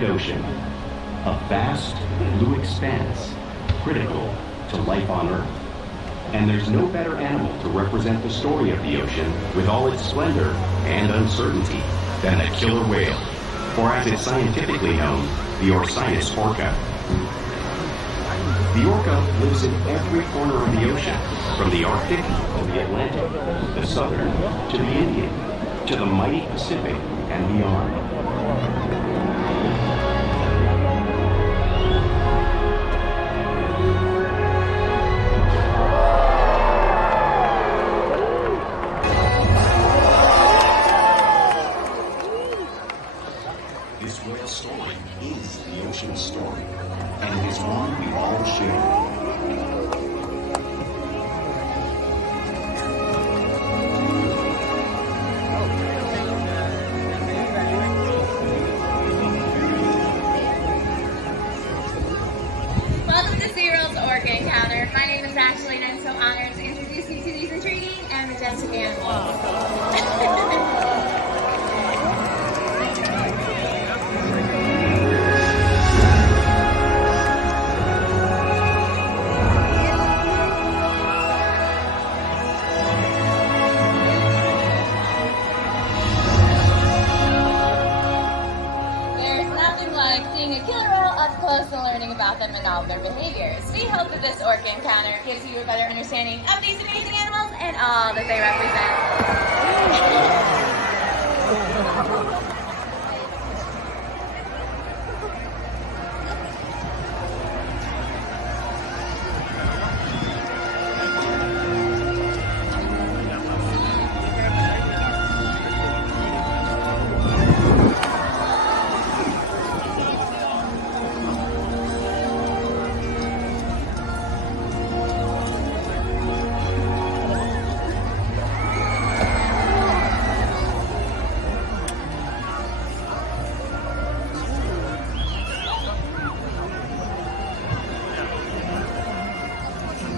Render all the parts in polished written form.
unexploited ocean, a vast blue expanse critical to life on Earth. And there's no better animal to represent the story of the ocean with all its splendor and uncertainty than the killer whale, or as it's scientifically known, the orca. The orca lives in every corner of the ocean, from the Arctic to the Atlantic, the Southern to the Indian, to the mighty Pacific and beyond. This whale story is the ocean's story, and it is one we all share. Welcome to SeaWorld's Orca Encounter. My name is Ashley, and I'm so honored to introduce you to these intriguing and majestic animals. Seeing a killer whale up close and learning about them and all of their behaviors. We hope that this Orca encounter gives you a better understanding of these amazing animals and all that they represent.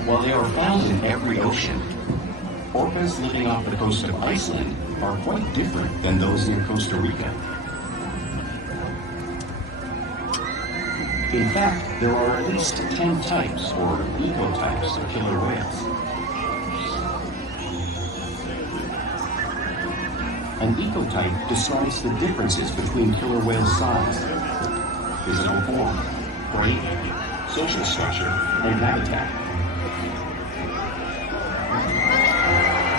While they are found in every ocean, orcas living off the coast of Iceland are quite different than those near Costa Rica. In fact, there are at least 10 types, or ecotypes, of killer whales. An ecotype describes the differences between killer whale size, physical form, weight, social structure, and habitat.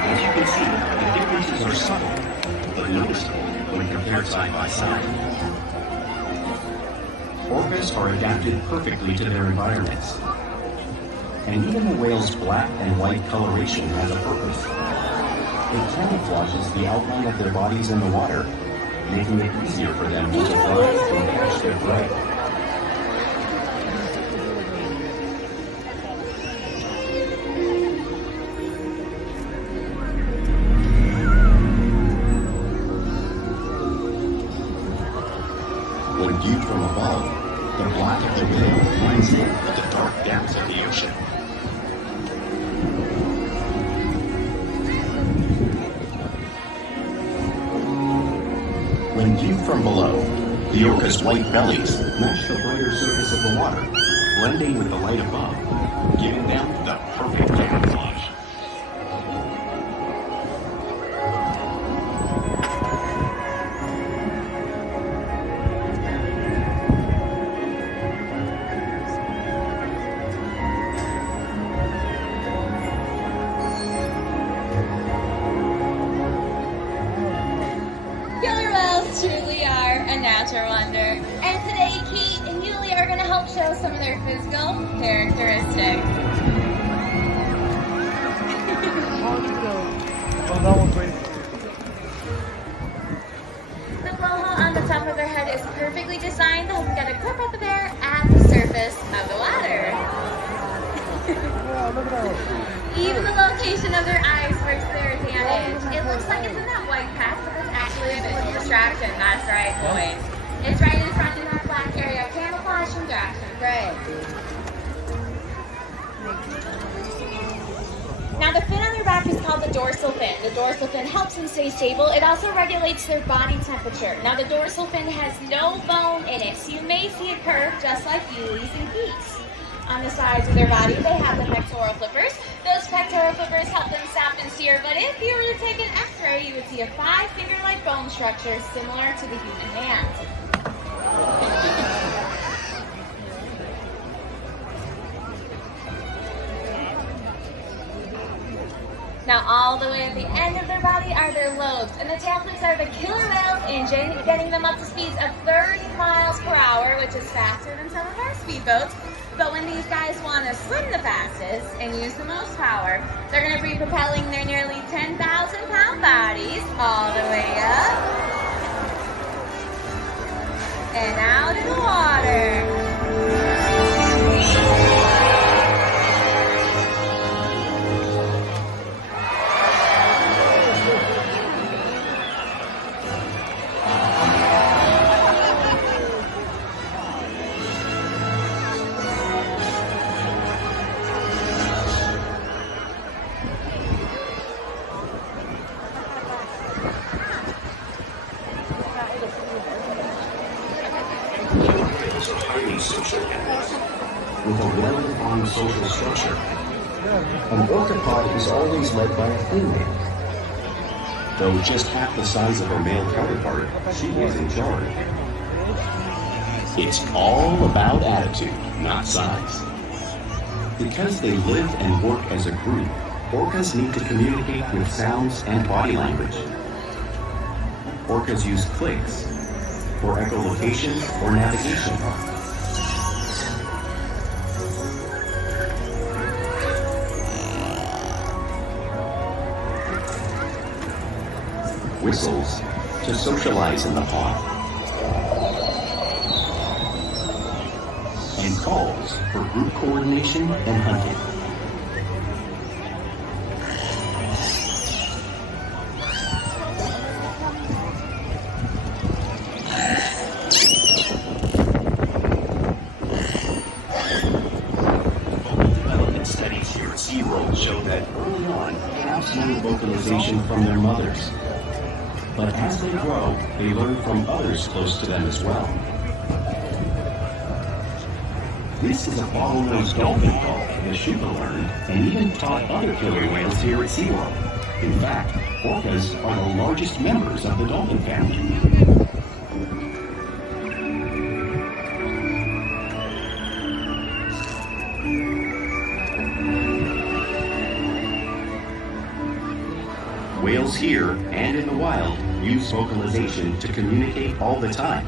As you can see, the differences are subtle, but noticeable when compared side by side. Orcas are adapted perfectly to their environments. And even the whale's black and white coloration has a purpose. It camouflages the outline of their bodies in the water, making it easier for them to surprise and catch their prey. When viewed from above, the black of the whale blends in with the dark depths of the ocean. When viewed from below, the orca's white bellies match the brighter surface of the water, blending with the light above, giving them the perfect camouflage. Truly are a natural wonder. And today, Kate and Yuli are going to help show some of their physical characteristics. The blowhole on the top of their head is perfectly designed to help them get a grip of the bear at the surface of the water. Even the location of their eyes works to their advantage. It looks like it's in that white patch, but it's actually a visual distraction. That's right, boys. It's right in front of that black area. Camouflage from distraction. Great. Now the fin on their back is called called the dorsal fin. The dorsal fin helps them stay stable. It also regulates their body temperature. Now the dorsal fin has no bone in it, so you may see a curve just like Yuli's and geese. On the sides of their body, they have the pectoral flippers. Those pectoral flippers help them stop and steer, but if you were to take an x-ray, you would see a 5-finger-like bone structure similar to the human hand. Now all the way at the end of their body are their lobes, and the tail flips are the killer whale's engine, getting them up to speeds of 30 miles per hour, which is faster than some of our speedboats. But when these guys want to swim the fastest and use the most power, they're going to be propelling their nearly 10,000-pound bodies all the way up and out in the water. Social animals with a well-defined social structure. An orcapod is always led by a female. Though just half the size of her male counterpart, she is in charge. It's all about attitude, not size. Because they live and work as a group, orcas need to communicate with sounds and body language. Orcas use clicks for echolocation or navigation. Whistles to socialize in the pod, and calls for group coordination and hunting. Development studies here at SeaWorld show that early on, calves learn vocalization from their mothers. But as they grow, they learn from others close to them as well. This is a bottlenose dolphin call that Shuka learned and even taught other killer whales here at SeaWorld. In fact, orcas are the largest members of the dolphin family. Whales here and in the wild use vocalization to communicate all the time.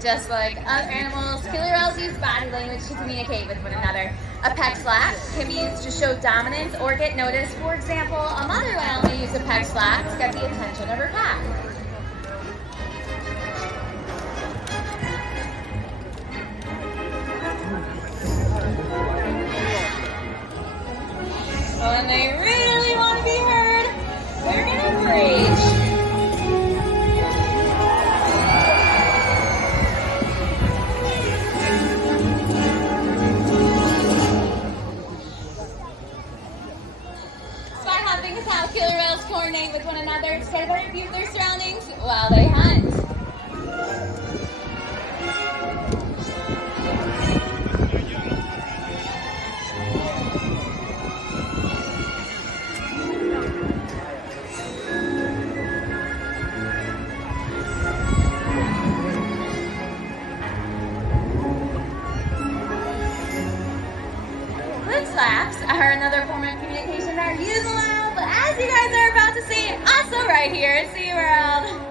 Just like other animals, killer whales use body language to communicate with one another. A peck slap can be used to show dominance or get noticed. For example, a mother whale may use a peck slap to get the attention of her pack. When they really want to be heard, they're going to preach. Spy hopping is how killer whales coordinate with one another to get a better view of their surroundings while they hunt. Slaps are another form of communication that are used a lot, but as you guys are about to see, also right here at SeaWorld.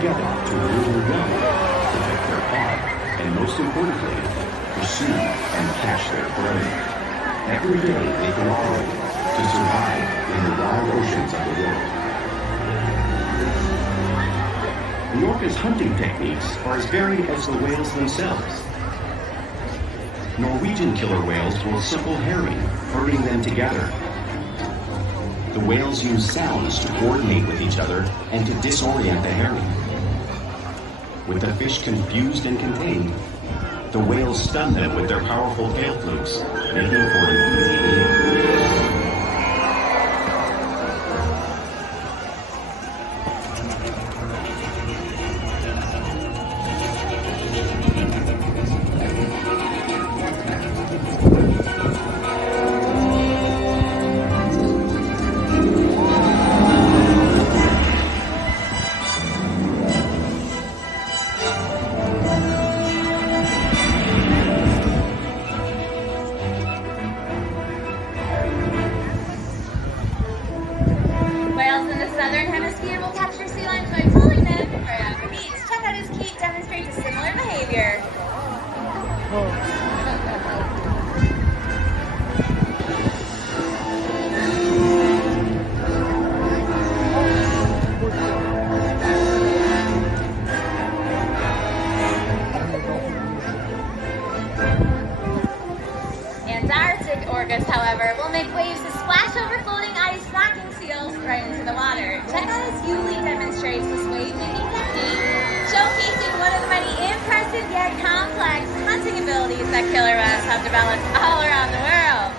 together to rear their young, protect their pod, and most importantly, pursue and catch their prey. Every day they cooperate to survive in the wild oceans of the world. The orca's hunting techniques are as varied as the whales themselves. Norwegian killer whales will circle herring, herding them together. The whales use sounds to coordinate with each other and to disorient the herring. With the fish confused and contained, the whales stun them with their powerful tail flukes, making for an easy meal. Orcas, however, will make waves to splash over floating ice, knocking seals right into the water. Check out as Yuli demonstrates this wave-making technique, showcasing one of the many impressive yet complex hunting abilities that killer whales have developed all around the world.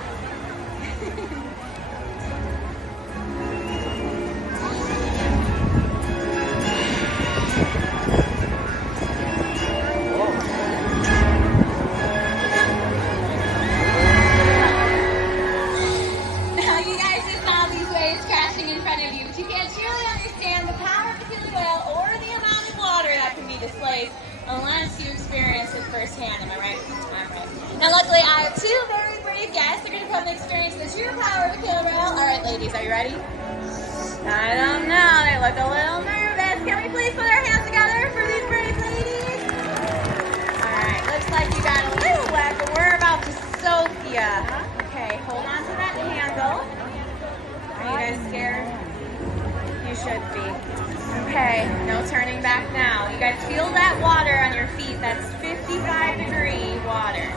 Unless you experience it firsthand, am I right? I'm right. Now luckily I have two very brave guests. They're going to come and experience the true power of a killer whale. Alright ladies, are you ready? I don't know, they look a little nervous. Can we please put our hands together for these brave ladies? Alright, looks like you got a little wet, but we're about to soak ya. Okay, hold on to that handle. Are you guys scared? You should be. Okay, no turning back now. You guys feel that water on your feet. That's 55-degree water.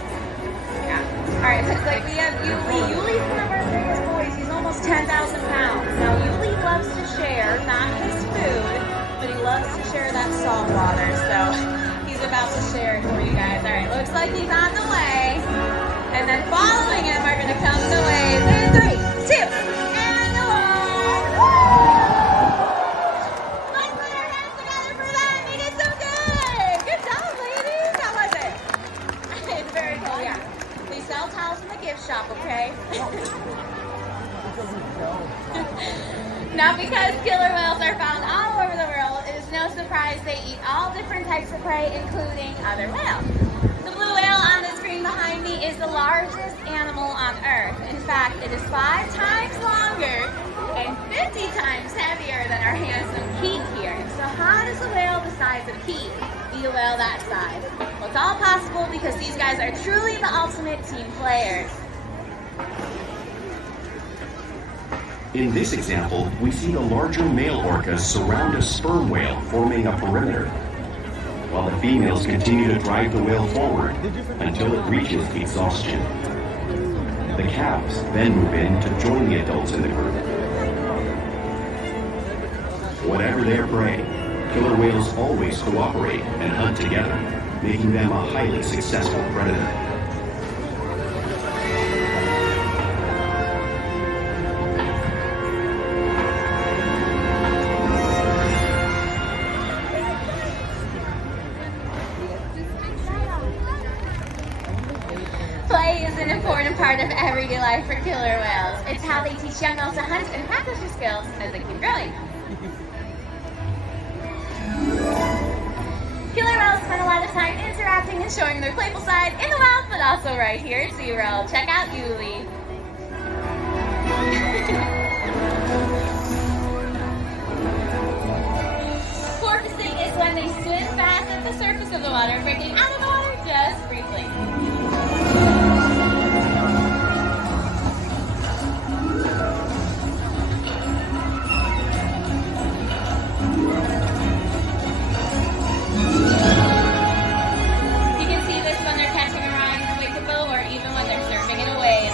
Yeah. Alright, looks like we have Yuli. Yuli's one of our biggest boys. He's almost 10,000 pounds. Now, Yuli loves to share, not his food, but he loves to share that salt water. So, he's about to share it for you guys. Alright, looks like he's on the way. And then following him are going to come the waves in 3, 2, and along. Woo! Shop, okay? Now, because killer whales are found all over the world, it is no surprise they eat all different types of prey, including other whales. The blue whale on the screen behind me is the largest animal on Earth. In fact, it is 5 times longer and 50 times heavier than our handsome Keith here. So how does a whale the size of Keith be a whale that size? Well, it's all possible because these guys are truly the ultimate team players. In this example, we see the larger male orcas surround a sperm whale, forming a perimeter, while the females continue to drive the whale forward until it reaches exhaustion. The calves then move in to join the adults in the group. Whatever their prey, killer whales always cooperate and hunt together, making them a highly successful predator. Play is an important part of everyday life for killer whales. It's how they teach young whales to hunt and practice their skills as they keep growing. Killer whales spend a lot of time interacting and showing their playful side in the wild, but also right here at SeaWorld. Check out Yuli. Porpoising is and they swim fast at the surface of the water, breaking out of the water just briefly. You can see this when they're catching a ride in a wicked boat or even when they're surfing in a wave.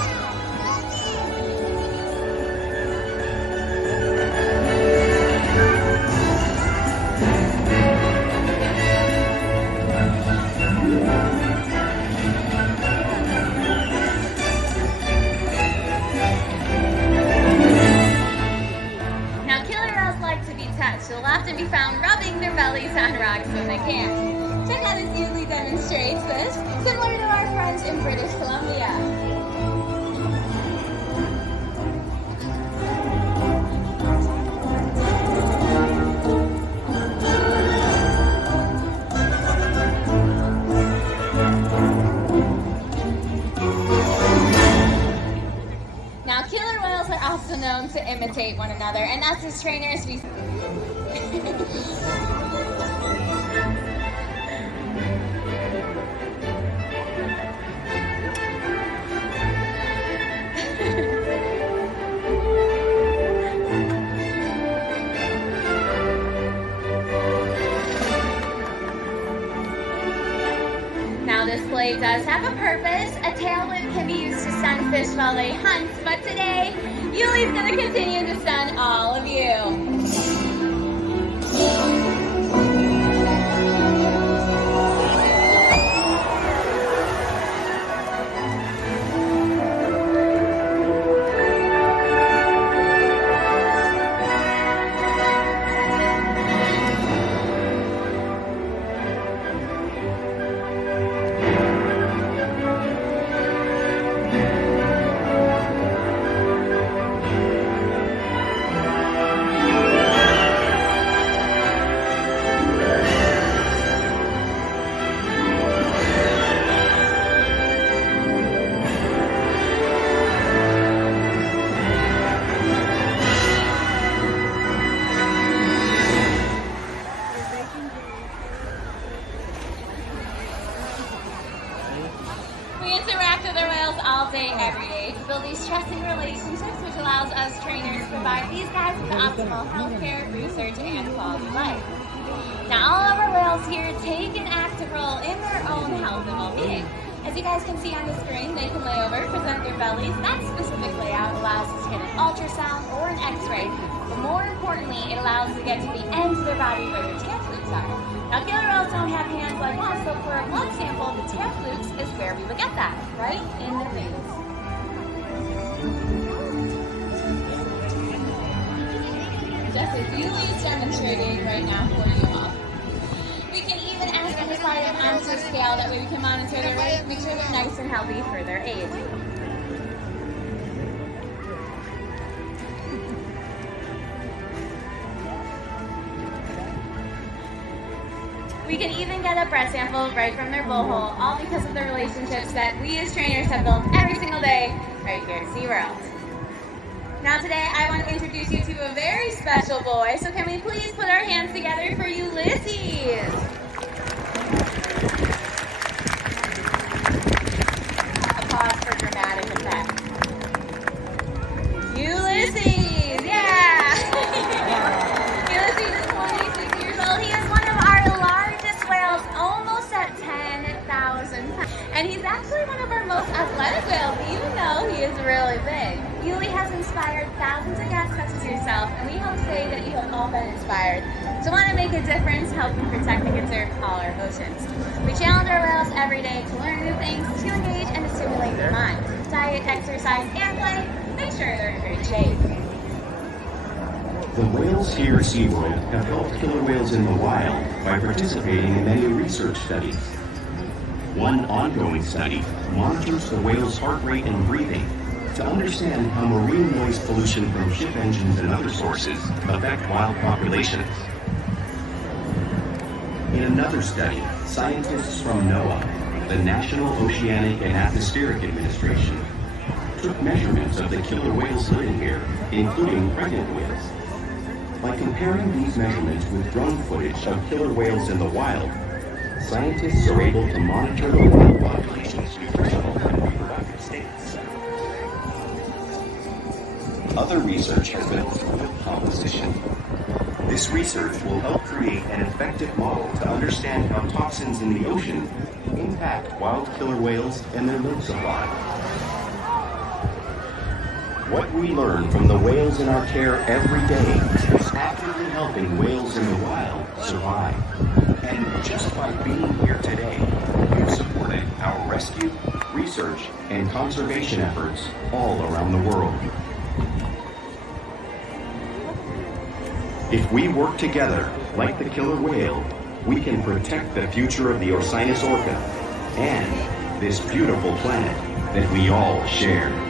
Now, killer whales like to be touched. They'll often be found rubbing their bellies on rocks when they can. Check out as Yuli demonstrates this, similar to our friends in British Columbia. Now, killer whales are also known to imitate one another, and us as trainers, we... Now, this blade does have a purpose. A tail whip can be used to stun fish while they hunt, but today, Yuli's going to continue to stun all of you. We interact with our whales all day, every day to build these trusting relationships, which allows us trainers to provide these guys with optimal healthcare, research, and quality life. Now, all of our whales here take an active role in their own health and well-being. As you guys can see on the screen, they can lay over, present their bellies. That specific layout allows us to get an ultrasound or an x-ray, but more importantly, it allows us to get to the ends of their body where their tail flukes are. Now, killer whales don't have hands like us, so for a blood sample, the tail flukes is where we would get that, right in their veins. Just as Yuli is demonstrating right now for you all. We can even ask them to slide them onto a scale, that way we can monitor their weight, make sure they're nice and healthy for their age. We can even get a breath sample right from their blowhole, all because of the relationships that we as trainers have built every single day right here at SeaWorld. Now today, I want to introduce you to a very special boy, so can we please put our hands together for Ulysses? A pause for dramatic effect. Ulysses, yeah! Ulysses is 26 years old. He is one of our largest whales, almost at 10,000 pounds. And he's actually one of our most athletic whales, even though he is really big. Yuli has inspired thousands of guests such as yourself, and we hope to say that you have all been inspired to want to make a difference, helping protect and conserve all our oceans. We challenge our whales every day to learn new things, to engage, and to stimulate their mind. Diet, exercise, and play, make sure they're in great shape. The whales here at SeaWorld have helped killer whales in the wild by participating in many research studies. One ongoing study monitors the whale's heart rate and breathing to understand how marine noise pollution from ship engines and other sources affect wild populations. In another study, scientists from NOAA, the National Oceanic and Atmospheric Administration, took measurements of the killer whales living here, including pregnant whales. By comparing these measurements with drone footage of killer whales in the wild, scientists are able to monitor the whale population's nutritional and reproductive states. Other research has been on fluid composition. This research will help create an effective model to understand how toxins in the ocean impact wild killer whales and their milk supply. What we learn from the whales in our care every day is actively helping whales in the wild survive. And just by being here today, you've supported our rescue, research, and conservation efforts all around the world. If we work together, like the killer whale, we can protect the future of the Orca and this beautiful planet that we all share.